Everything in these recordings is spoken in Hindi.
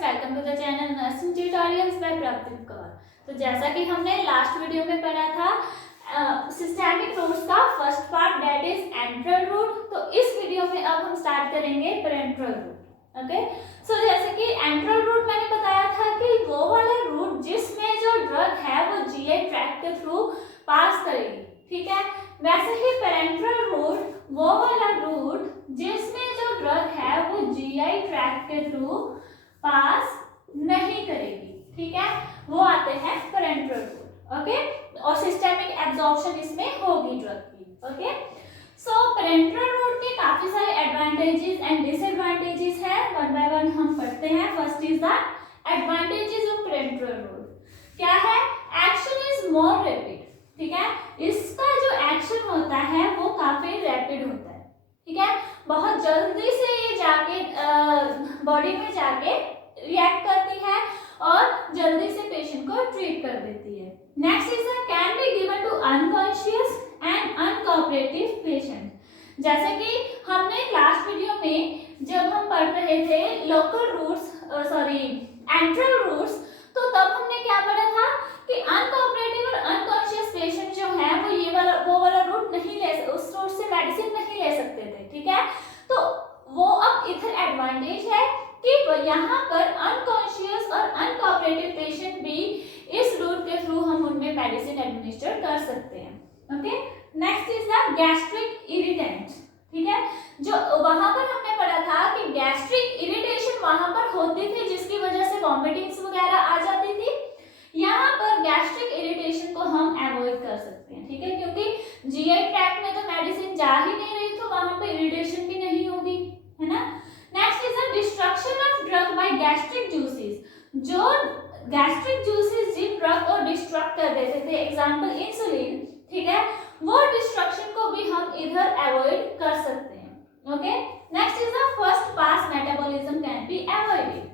Welcome to the channel nursing tutorials by Prapti Kaur. तो जैसा कि हमने लास्ट वीडियो में पढ़ा था सिस्टेमिक रूट्स का first part that is enteral route, तो इस वीडियो में अब हम स्टार्ट करेंगे पेरेंट्रल रूट। ओके, सो जैसे कि एंट्रल रूट मैंने बताया था कि वो वाला रूट जिसमें जो ड्रग है वो जीआई ट्रैक्ट के थ्रू पास करेगी, ठीक है। वैसे ही पेरेंट्रल रूट वो वाला रूट जिसमें जो ड्रग है वो जीआई ट्रैक्ट के थ्रू पास नहीं करेगी, ठीक है, वो आते हैं पेरेंट्रल रूट। ओके, और सिस्टेमिक एब्जॉर्प्शन इसमें होगी ड्रग की। ओके, सो पेरेंट्रल रूट के काफी सारे एडवांटेजेस एंड डिसएडवांटेजेस हैं, वन बाय वन हम पढ़ते हैं। First is the advantages of parenteral route. क्या है? एक्शन इज मोर रैपिड, ठीक है। इसका जो एक्शन होता है वो काफी रैपिड होता है, ठीक है, बहुत जल्दी से ये जाके बॉडी में जाके रिएक्ट करती है और जल्दी से पेशेंट को ट्रीट कर देती है। Next is can be given to unconscious and uncooperative patient. जैसे कि हमने लास्ट वीडियो में जब हम पढ़ रहे थे लोकल रूट्स एंट्रल रूट्स, तो तब हमने क्या पढ़ा था कि अनकोऑपरेटिव और अनकॉन्शियस पेशेंट जो है वो वाला रूट नहीं ले, उस रूट से मेडिसिन नहीं ले सकते थे, ठीक है। तो वो अब इधर एडवांटेज है कि यहाँ पर अनकॉन्शियस और अनकोऑपरेटिव पेशेंट भी इस रूट के थ्रू हम उनमें मेडिसिन एडमिनिस्टर कर सकते हैं। Okay, next is the gastric irritant, ठीक है। जो वहां पर हमने पढ़ा था कि गैस्ट्रिक इरिटेशन वहां पर होती थी जिसकी वजह से वॉमिटिंग्स वगैरह आ जाती थी। यहाँ पर गैस्ट्रिक इरिटेशन को हम अवॉइड कर सकते हैं, ठीक है, क्योंकि जीआई ट्रैक्ट में तो मेडिसिन जा ही नहीं रही, तो वहां पर इरिटेशन भी नहीं होगी, है ना। Next is the destruction of drug by gastric juices. जो गैस्ट्रिक जूसेस जिन ड्रग को डिस्ट्रक्ट कर देते थे, एग्जांपल इंसुलिन, ठीक है, वो डिस्ट्रक्शन को भी हम इधर अवॉइड कर सकते हैं। Okay, next is the first pass metabolism can be avoided.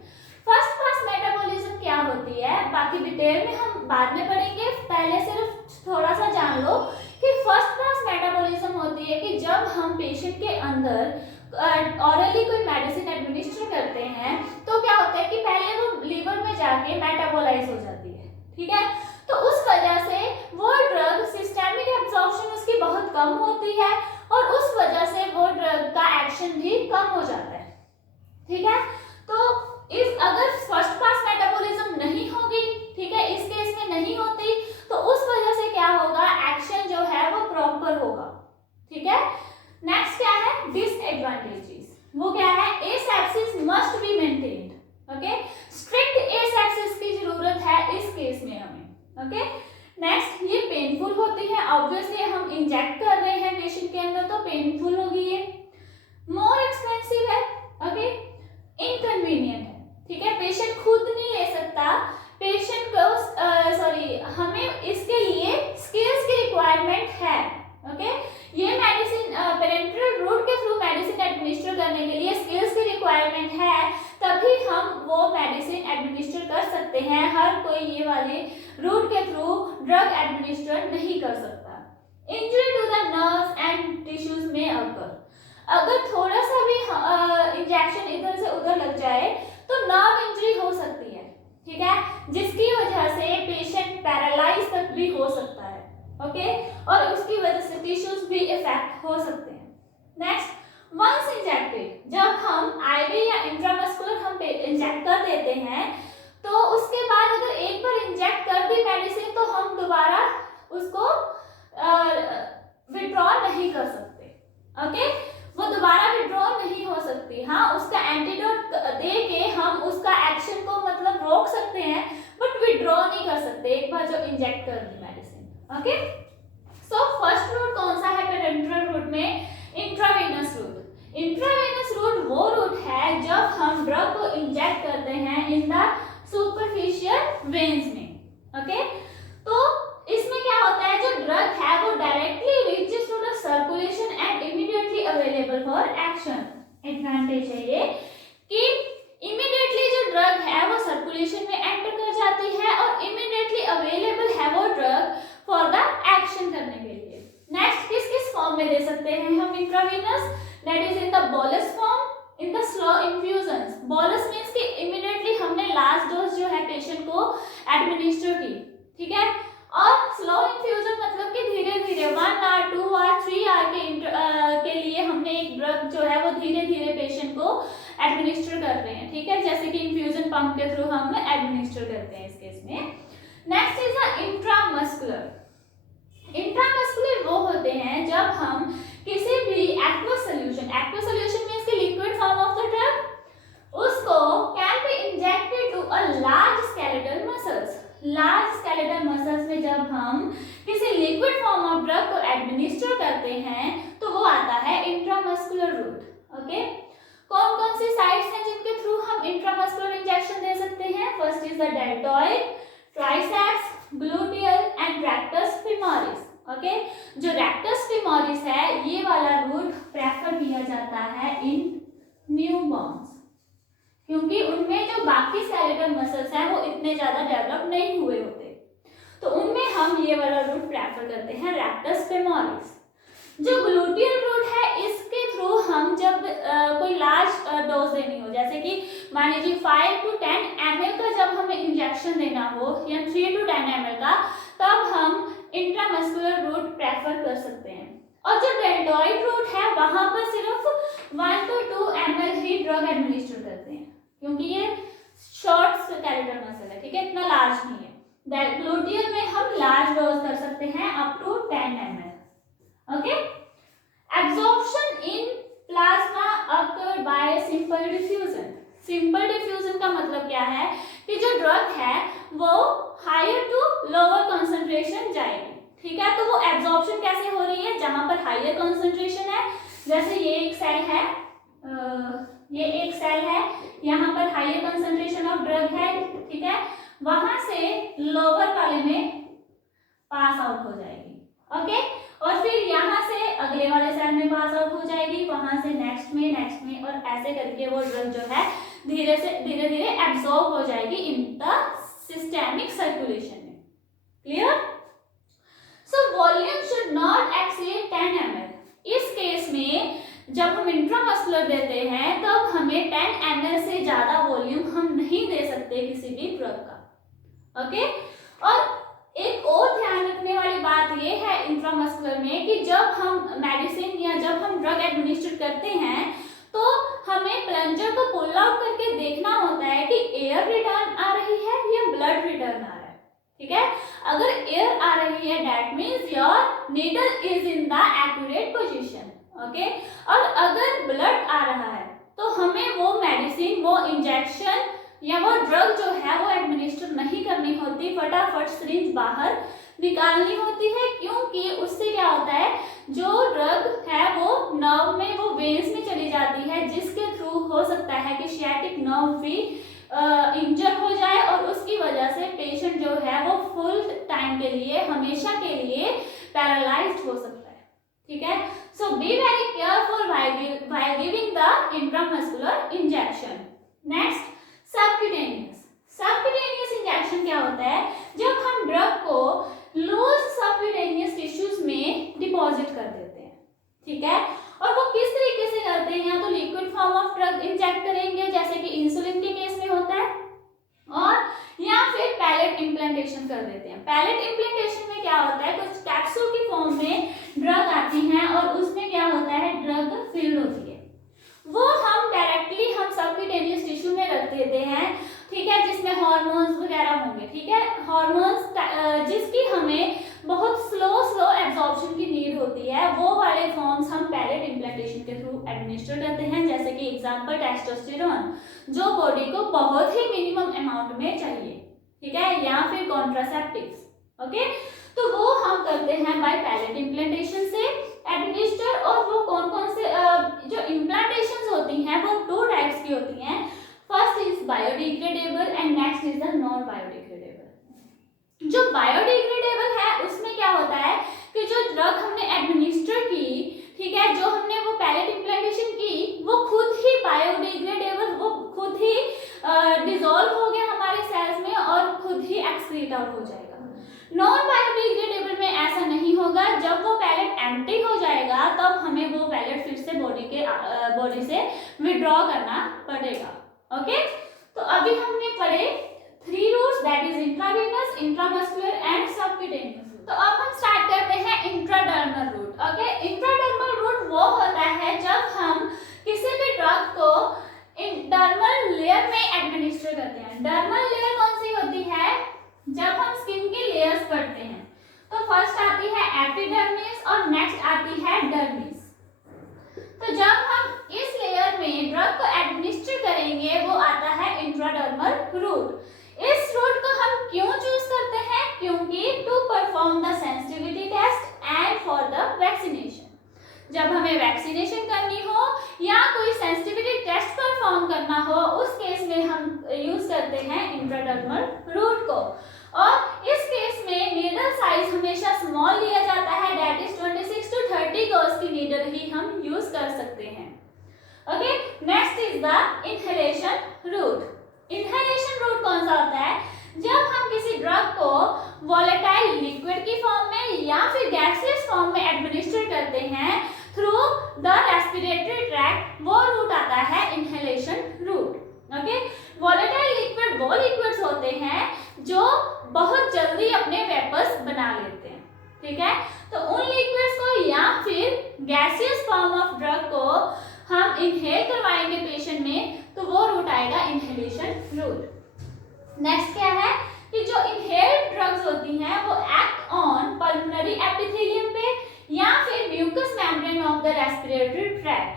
First pass metabolism क्या होती है, बाकी डिटेल में हम बाद में पढ़ेंगे, पहले सिर्फ थोड़ा सा जान लो कि फर्स्ट पास मेटाबॉलिज्म होती है कि जब हम पेशेंट के अंदर ऑरली कोई मेडिसिन एडमिनिस्टर करते हैं तो क्या होता है कि पहले वो लीवर में जाके मेटाबोलाइज हो जाती है, ठीक है। तो उस वजह से वो ड्रग सिस्टेमिक एब्जॉर्प्शन उसकी बहुत कम होती है और उस वजह से वो ड्रग का एक्शन भी कम हो जाता है, ठीक है। तो इस अगर फर्स्ट पास मेटाबॉलिज्म नहीं होगी, ठीक है, इस केस में नहीं होती, तो उस वजह से क्या होगा, एक्शन जो है वो प्रॉपर होगा, ठीक है। नेक्स्ट क्या है? डिसएडवांटेजेस। वो क्या है? Asepsis must be maintained. Okay, strict asepsis की जरूरत है इस केस में हमें। ओके, नेक्स्ट ये पेनफुल होती है, ऑब्वियसली हम इंजेक्ट कर रहे हैं पेशेंट के अंदर तो पेनफुल होगी ये। मोर एक्सपेंसिव है, ओके, इनकन्वीनियंट है, ठीक है, पेशेंट खुद नहीं ले सकता, पेशेंट को हमें इसके लिए स्किल्स की रिक्वायरमेंट है। ओके, ये मेडिसिन पेरेंट्रल रूट के थ्रू मेडिसिन एडमिनिस्टर करने के लिए स्किल्स की रिक्वायरमेंट है, तभी हम वो मेडिसिन एडमिनिस्टर कर सकते हैं। हर कोई ये वाले रूट के थ्रू ड्रग एडमिनिस्टर नहीं कर सकता। Injury to the nerves and tissues में अगर थोड़ा सा भी इंजेक्शन इधर से उधर लग जाए तो नर्व इंजरी हो सकती है, ठीक है, जिसकी वजह से पेशेंट पैरालाइज तक भी हो सकता है। ओके, और उसकी वजह से टिश्यूज भी इफेक्ट हो सकते हैं। नेक्स्ट, वंस इंजेक्टेड, जब हम आईवी या इंट्रामस्कुलर हम इंजेक्ट कर देते हैं तो उसके बाद अगर एक बार इंजेक्ट कर दी मेडिसिन तो हम दोबारा उसको विड्रॉ नहीं कर सकते। ओके, वो दोबारा विड्रॉ नहीं हो सकती। हाँ, उसका एंटीडोट दे के हम उसका एक्शन को मतलब रोक सकते हैं, बट विड्रॉ नहीं कर सकते एक बार जो इंजेक्ट कर दी medicine. Okay, so first route कौन सा है पेरेंट्रल रूट में? Intravenous route. इंट्रावेनस रूट वो रूट है जब हम ड्रग को इंजेक्ट करते हैं इन द सुपरफिशियल वेन्स में। ओके, तो इसमें क्या होता है, जो ड्रग है वो directly reaches to the circulation and immediately available for action. Advantage है ये कि इमीडिएटली जो ड्रग है वो सर्कुलेशन में एंटर कर जाती है और इमीडिएटली अवेलेबल है वो ड्रग फॉर द एक्शन करने के लिए। नेक्स्ट, किस किस फॉर्म में दे सकते हैं हम intravenous? That is in the bolus form, in the slow infusion. Bolus means कि इमीडिएटली हमने लास्ट डोज जो है पेशेंट को एडमिनिस्टर की, ठीक है। और स्लो इन्फ्यूजन मतलब कि धीरे धीरे 1 आवर 2 आवर 3 आवर के लिए हमने एक ड्रग जो है वो धीरे धीरे पेशेंट को एडमिनिस्टर कर रहे हैं, ठीक है, जैसे कि इन्फ्यूजन पंप के थ्रू हम एडमिनिस्टर करते हैं इस केस में। Next is the intramuscular. Intramuscular वो होते हैं जब हम किसी भी एक्वस सॉल्यूशन मींस कि liquid form of the drug, उसको can be injected to a large skeletal muscles. Large skeletal muscles में जब हम किसी लिक्विड फॉर्म ऑफ ड्रग को एडमिनिस्टर करते हैं तो वो आता है इंट्रामस्कुलर रूट, ओके। कौन कौन सी साइट्स हैं जिनके थ्रू हम इंट्रामस्कुलर इंजेक्शन दे सकते हैं? First is the deltoid, triceps, gluteal and rectus femoris, okay. जो रेक्टस फीमोरिस है ये वाला रूट प्रेफर किया जाता है इन न्यूबॉर्न्स, क्योंकि उनमें जो बाकी स्केलेटल मसल्स हैं वो इतने ज्यादा डेवलप नहीं हुए होते, तो उनमें हम ये वाला रूट प्रेफर करते हैं, रेक्टस फीमोरिस। जो ग्लूटियल रूट है इसके थ्रू हम जब कोई लार्ज डोज देनी हो, जैसे कि मान लीजिए 5 to 10 ml का जब हमें इंजेक्शन देना हो या 3 to 10 ml का, तब हम इंट्रामस्कुलर रूट प्रेफर कर सकते हैं। और जो डेल्टॉइड रूट है वहां पर सिर्फ 1 to 2 ml he drug administer करते हैं, क्योंकि ये शॉर्ट स्केलेटल मसल है, ठीक है, इतना लार्ज नहीं है। ग्लूटियल में हम लार्ज डोज कर सकते हैं up to 10 ml, okay. Absorption in plasma occur by simple diffusion. Simple diffusion का मतलब क्या है कि जो ड्रग है वो हायर टू लोअर कंसंट्रेशन जाएगी, ठीक है। तो वो एब्जॉर्प्शन कैसे हो रही है? जहां पर हायर कंसंट्रेशन है, जैसे ये एक सेल है, ये एक सेल है, यहाँ पर हायर कंसंट्रेशन ऑफ ड्रग है, ठीक है, वहां से लोअर वाले में पास आउट हो जाएगी, ओके। और फिर यहाँ से अगले वाले सेल में पास आउट हो जाएगी, वहां से नेक्स्ट में और ऐसे करके वो ड्रग जो है धीरे धीरे एब्जॉर्ब हो जाएगी इन द सिस्टेमिक सर्कुलेशन में। Clear? So volume should not exceed 10 ml। इस केस में जब हम इंट्रामस्कुलर देते हैं तब हमें 10 ml से ज्यादा वॉल्यूम हम नहीं दे सकते किसी भी ड्रग का, ओके। और एक और ध्यान रखने वाली बात ये है इंट्रामस्कुलर में कि जब हम मेडिसिन या जब हम ड्रग एडमिनिस्टर करते हैं तो हमें प्लंजर को पुल आउट करके देखना होता है कि एयर रिटर्न आ रही है या ब्लड रिटर्न आ रहा है, ठीक है। अगर एयर आ रही है that means your needle is in the accurate position, okay. और अगर ब्लड आ रहा है तो हमें वो मेडिसिन, वो इंजेक्शन या वो ड्रग जो है वो एडमिनिस्टर नहीं करनी होती, फटाफट सिरिंज बाहर निकालनी होती है, क्योंकि उससे क्या होता है, जो ड्रग है वो नर्व में, वो वेन्स में चली जाती है, जिसके थ्रू हो सकता है कि सियाटिक नर्व भी इंजर हो जाए और उसकी वजह से पेशेंट जो है वो फुल टाइम के लिए, हमेशा के लिए पैरालाइज्ड हो सकता है, ठीक है। So be very careful while giving the intramuscular injection. Next, subcutaneous injection क्या होता है? जब हम ड्रग को लूज सबक्यूटेनियस टिश्यूज में डिपॉजिट कर देते हैं, ठीक है। और वो किस तरीके से करते हैं? या तो liquid form of drug inject करेंगे जैसे कि इंसुलिन के केस में होता है, और या फिर पैलेट इम्प्लांटेशन कर देते हैं। पैलेट इम्प्लांटेशन में क्या होता है, कुछ कैप्सूल की फॉर्म में ड्रग आती हैं और उसमें क्या होता है, ड्रग फिल होती है, वो हम डायरेक्टली हम सबक्यूटेनियस टिश्यू में रख देते हैं, ठीक है, जिसमें हार्मोन्स वगैरह होंगे, ठीक है। हार्मोन्स जिसकी हमें बहुत स्लो एब्जॉर्प्शन की नीड होती है, वो वाले फॉर्म्स हम पैलेट इम्प्लांटेशन के थ्रू एडमिनिस्टर करते हैं, जैसे कि एग्जांपल टेस्टोस्टेरोन, जो बॉडी को बहुत ही मिनिमम अमाउंट में चाहिए, ठीक है, या फिर कॉन्ट्रासेप्टिव्स, ओके। तो वो हम करते हैं बाय पैलेट इम्प्लांटेशन से एडमिनिस्टर। और वो कौन कौन से जो इम्प्लांटेशंस होती हैं वो 2 टाइप्स की होती हैं। First is biodegradable and next is the non biodegradable. जो बायोडिग्रेडेबल है उसमें क्या होता है कि जो ड्रग हमने एडमिनिस्टर की, ठीक है, जो हमने वो पैलेट इम्प्लांटेशन की, वो खुद ही बायोडिग्रेडेबल, वो खुद ही डिसॉल्व हो गया हमारे सेल्स में और खुद ही एक्सक्रीट आउट हो जाएगा। नॉन बायोडिग्रेडेबल में ऐसा नहीं होगा, जब वो पैलेट एम्प्टी हो जाएगा तब हमें वो पैलेट फिर से बॉडी से विड्रॉ करना पड़ेगा, ओके। तो अभी हमने पढ़े एडमिनिस्टर करते हैं। डर्मल लेयर कौन सी होती है? जब हम स्किन की लेयर्स पढ़ते हैं तो फर्स्ट आती है एपिडर्मिस और नेक्स्ट आती है डर्मिस। तो जब हम इस लेयर में ड्रग को एडमिनिस्टर करेंगे वो आता है इंट्राडर्मल रूट। इस रूट को हम क्यों चूज करते हैं? क्योंकि to perform the sensitivity test and for the vaccination. जब हमें वैक्सीनेशन करनी हो या कोई सेंसिटिविटी टेस्ट परफॉर्म करना हो उस केस में हम यूज करते हैं इंट्राडर्मल रूट को। और इस केस में नीडल साइज हमेशा स्मॉल लिया जाता है, दैट इज 26 to 30 गॉस की नीडल ही हम यूज कर सकते हैं। Okay, next is the inhalation route. Inhalation route कौन सा होता है? जब हम किसी ड्रग को वोलेटाइल लिक्विड की फॉर्म में या फिर गैसियस फॉर्म में एडमिनिस्टर करते हैं थ्रू द रेस्पिरेटरी ट्रैक्ट, वो रूट आता है inhalation route. Okay, volatile liquid वो लिक्विड्स होते हैं जो बहुत जल्दी अपने वेपर्स बना लेते हैं, ठीक है। तो उन लिक्विड्स को या फिर गैसियस फॉर्म ऑफ ड्रग को हम इनहेल करवाएंगे पेशेंट में तो वो रूट आएगा इनहेलेशन रूट। नेक्स्ट क्या है कि जो इनहेल्ड ड्रग्स होती हैं वो एक्ट ऑन पल्मोनरी एपिथेलियम पे या फिर mucous membrane of the respiratory tract,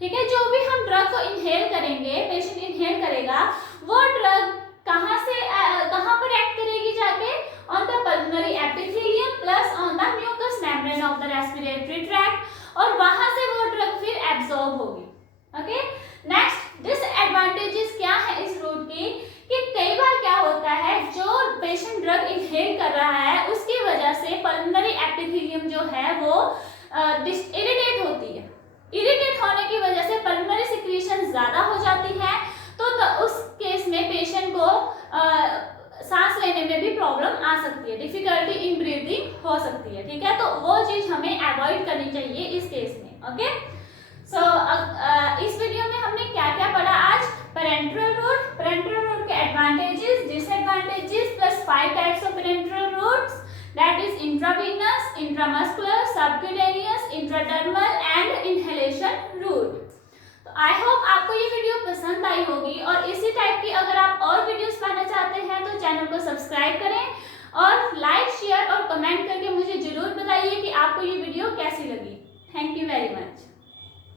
ठीक है। जो भी हम ड्रग को इनहेल करेंगे, पेशेंट इनहेल करेगा, वो ड्रग कहाँ पर एक्ट करेगी जाके? On the pulmonary epithelium plus on the mucous membrane of the respiratory tract, और वहां से वो ड्रग फिर एब्जॉर्ब होगी। ओके, नेक्स्ट डिसएडवांटेजेस क्या है इस रूट की कि कई बार क्या होता है जो पेशेंट ड्रग इनहेल कर रहा है उसकी वजह से पल्मोनरी एपिथेलियम जो है वो इरिटेट होती है। इरिटेट होने की वजह से पल्मोनरी सिक्रीशन ज्यादा हो जाती है, तो उस केस में पेशेंट को सांस लेने में भी प्रॉब्लम आ सकती है, डिफिकल्टी इन ब्रीदिंग हो सकती है, ठीक है। तो वो चीज हमें अवॉइड करनी चाहिए इस केस में। ओके, सो इस वीडियो में हमने क्या क्या पढ़ा आज? पेरेंटरल रूट के advantages, disadvantages plus 5 types of parenteral routes, that is intravenous, intramuscular, subcutaneous, intradermal and inhalation route. तो आई होप आपको ये वीडियो पसंद आई होगी और इसी